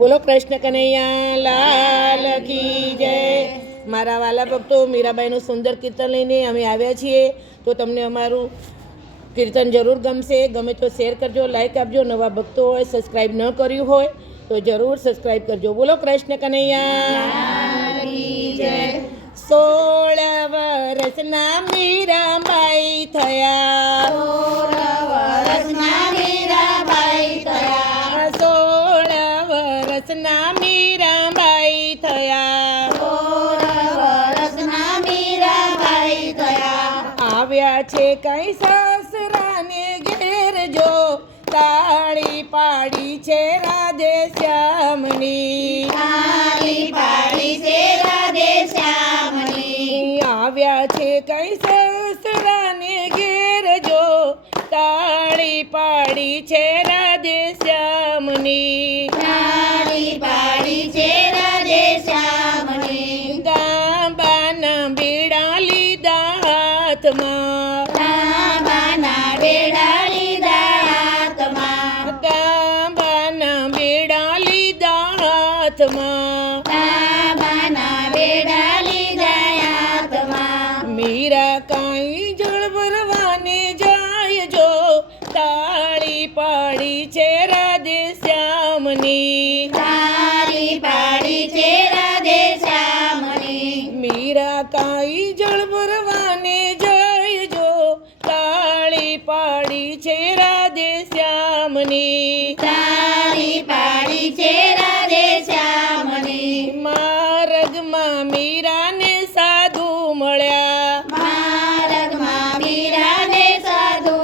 બોલો કૃષ્ણ કનૈયા લાલ કી જય। મારા વાલા ભક્તો, મીરાબાઈનું સુંદર કીર્તન લઈને અમે આવ્યા છીએ। તો તમને અમારું કીર્તન જરૂર ગમશે। ગમે તો શેર કરજો, લાઈક આપજો। નવા ભક્તો હોય, સબસ્ક્રાઈબ ન કર્યું હોય તો જરૂર સબસ્ક્રાઈબ કરજો। બોલો કૃષ્ણ કનૈયા લાલ કી જય। 16 વર્ષના મીરાબાઈ થયા, 16 વર્ષના મીરાબાઈ થયા। આવ્યા છે કઈ સસરાને ઘેર જો, તાળી પાડી છે રાધે શ્યામની, આવ્યા છે કઈ સસરાને ઘેર જો, તાળી પાડી છે રાધે શ્યામની, ગાંબાના બેડા લીધા હાથમાં, ગાંબાના બેડા લીધા હાથમાં, મીરા કાંઈ જળ ભરવાને જાય જો, તાળી પાડી છે રાધે શ્યામની, મીરા કાંઈ જળ ભરવાને જાય જો, તાળી પાડી છે રાધે શ્યામની, માર્ગમાં મીરાને સાધુ મળ્યા, માર્ગમાં મીરાને સાધુ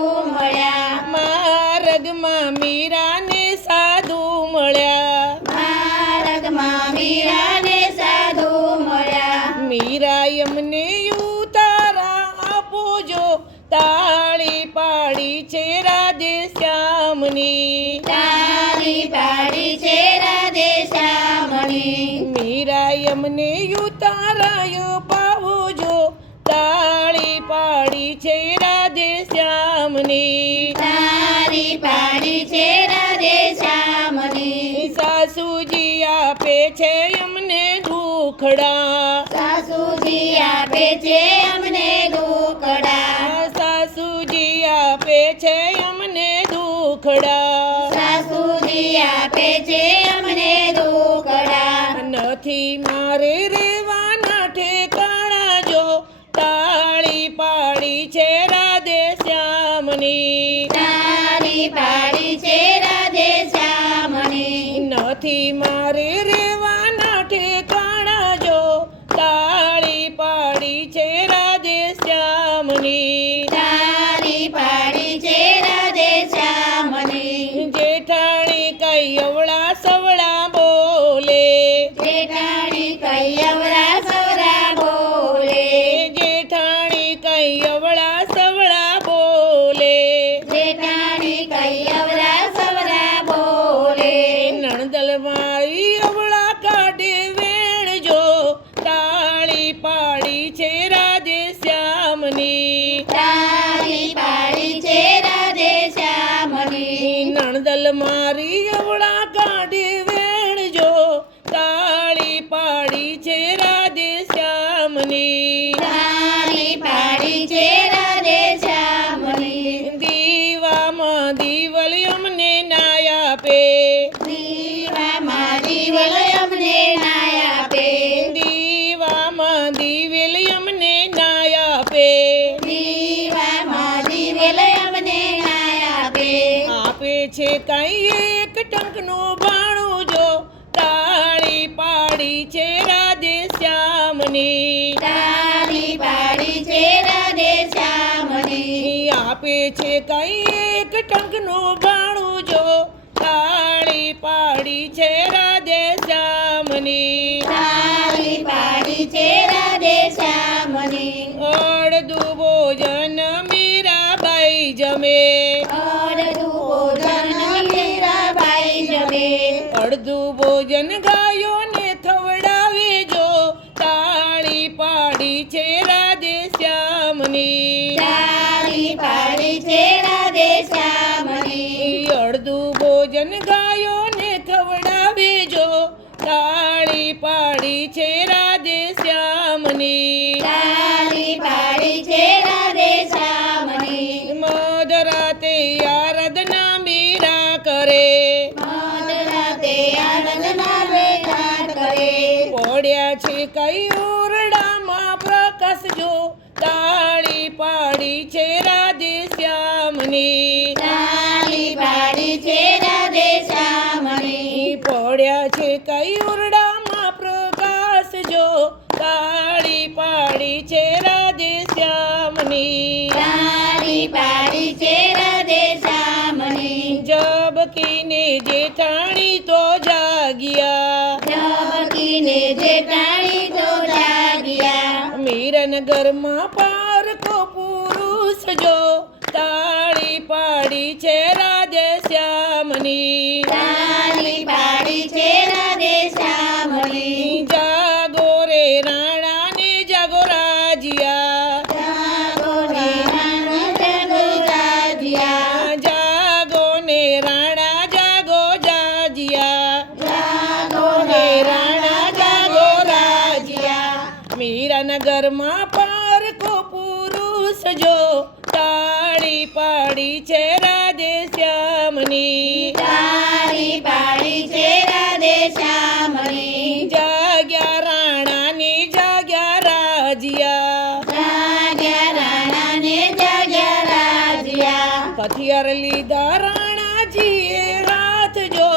મળ્યા, મીરા એમને ઉતારા આપો જો, તાળી પાડી છે રાધે શ્યામની, મીરા એમને ઉતારા પાવો જો, તાળી પાડી છે રાધે શ્યામની, સાસુજી આપે છે એમને દુખડા, સાસુજી આપે છે એમને દુખડા, નથી મારે રેવાના ઠેકાણા જો, તાળી પાડી છે રાધે શ્યામની, નથી મારે રેવાના ઠેકાણા જો, તાળી પાડી છે રાધે શ્યામની, જેઠાણી કઈ અવળા સવળા બોલે, જેઠાણી કઈ અવળા સવળા બોલે, નણદલ મારી અવળા કાઢે વેણ જો, તાળી પાડી છે રાધે શ્યામની, નણદલ મારી અવળા કાઢે વેણ જો, તાળી પાડી છે રાધે શ્યામની, દીવામાં દીવલ અમને નાય આપે, દીવામાં દીવેલ અમને નાય આપે, આપે છે કઈ એક ટંકનું ભાણું જો, તાળી પાડી છે રાધે શ્યામની, આપે છે કઈ એક ટંકનું ભાણું જો, તાળી પાડી છે રાધે શ્યામની, અડધું ભોજન મીરાબાઈ જમે, અડધું ભોજન ગાયોને ખવડાવે જો, તાળી પાડી છે રાધે શ્યામની, અડધું ભોજન ગાયોને ખવડાવે જો, તે આનંદના વેગાટ કરે. પડ્યા છે કઈ ઓરડામાં પ્રકાશ જો, તાળી પાડી છે રાધે શ્યામની. તાળી પાડી છે રાધે શ્યામની. પડ્યા છે કઈ ઓરડામાં પ્રકાશ જો, તાળી પાડી છે રાધે શ્યામની. તાળી પાડી છે રાધે શ્યામની. જબકીને જેઠાણી તો જાગ્યા, જબકીને જેઠાણી તો જાગ્યા. મીરનગરમાં પારકો પુરુષ જો, તાળી પાડી છે રાધે શ્યામની. તાળી પાડી છે રાધે શ્યામની. જાગો રે રાણા ને જાગો રાજિયા, જાગો ને રાણા જાગો રાજિયા. જાગો ને રાણા જાગો જાજિયા, જાગો ને રાણા જાગો રાજિયા. મીરાનગરમાં પારકો પુરુષ જો, તાળી પાડી છે રાધે શ્યામની. તાળી પાડી છે રાધે શ્યામની. જાગ્યા રાણા ને જાગ્યા રાજિયા, જાગ્યા રાણા ને જાગ્યા રાજિયા. હથિયાર લીધા રાણાજીએ હાથ જો,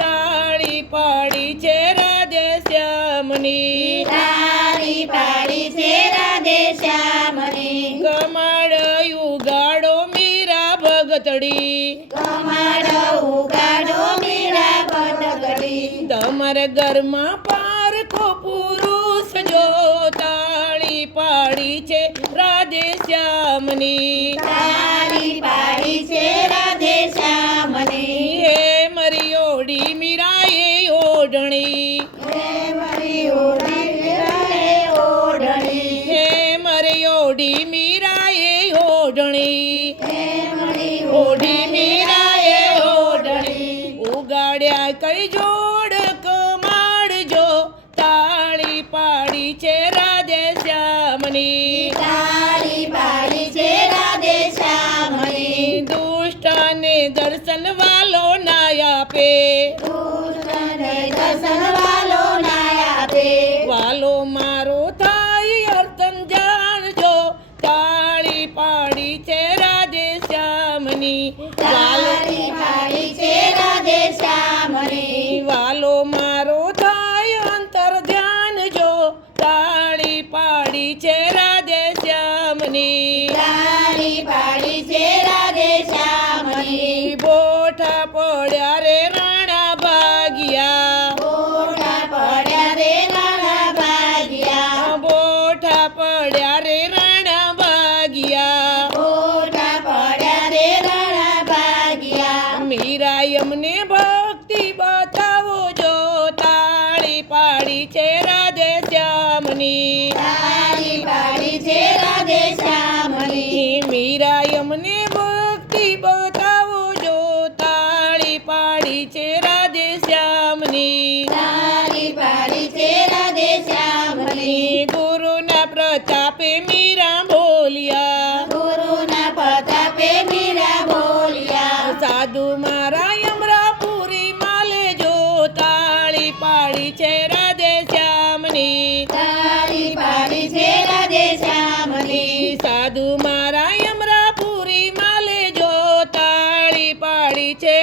તાળી પાડી છે રાધે શ્યામની. તાળી પાડી છે રાધે શ્યામની. કમાડ ઉગાડો મીરા ભગતડી, કમાડ ઉગાડો મીરા ભટકડી. તમારા ઘરમાં પારકો પુરુષ જો, તાળી પાડી છે રાધે શ્યામની. તાળી પાડી છે રાધે શ્યામની. હે મરી ઓડી મીરાએ ઓઢણી, હે મારી ઓઢણી મીરાએ ઓઢણી. હે મરી ઓડી મીરાએ ઓઢણી, હે મારી ઓઢી મીરાએ ઓઢણી. ઉગાડ્યા કઈ જોડ કમાડજો, તાળી પાડી છે રાધે શ્યામની. તાળી પાડી છે રાધે શ્યામની. દુષ્ટને દર્શન વાલો ના આપે, દુષ્ટને દર્શન વાલો ના આપે. વાલો મારો થાય અર્તન જાણજો, તાળી પાડી છે રાધે શ્યામની. તાળી પાડી છે રાધે શ્યામની. વાલો મારો થાય અંતર ધ્યાન જો, તાળી પાડી છે રાધે શ્યામની. તાળી પાડી છે રાધે શ્યામની. બોઠા પડ્યા રે રાણા ભાગ્યા, બોઠા પડ્યા રે રાણા ભાગ્યા. બોઠા પડ્યા રે રાણા ભાગ્યા. બોઠા પડ્યા રે રાણા ભાગ્યા. મીરા અમને ભક્તિ બતાવો જો, તાળી પાડી છે રાધે શ્યામની. તાળી પાડી છે રાધે શ્યામની. મીરા અમને ભક્તિ બતાવો જો, તાળી પાડી છે રાધે શ્યામની. તાળી પાડી છે રાધે શ્યામની. ગુરુના પ્રતાપે મીરા બોલ્યા, ગુરુના પ્રતાપે મીરા બોલ્યા. સાધુ મારા અમરાપુરી માલે જો, તાળી પાડી છે રાધે શ્યામની. તાળી પાડી છે રાધે શ્યામની. સાધુ મારા અમરાપુરી માલે જો, તાળી પાડી છે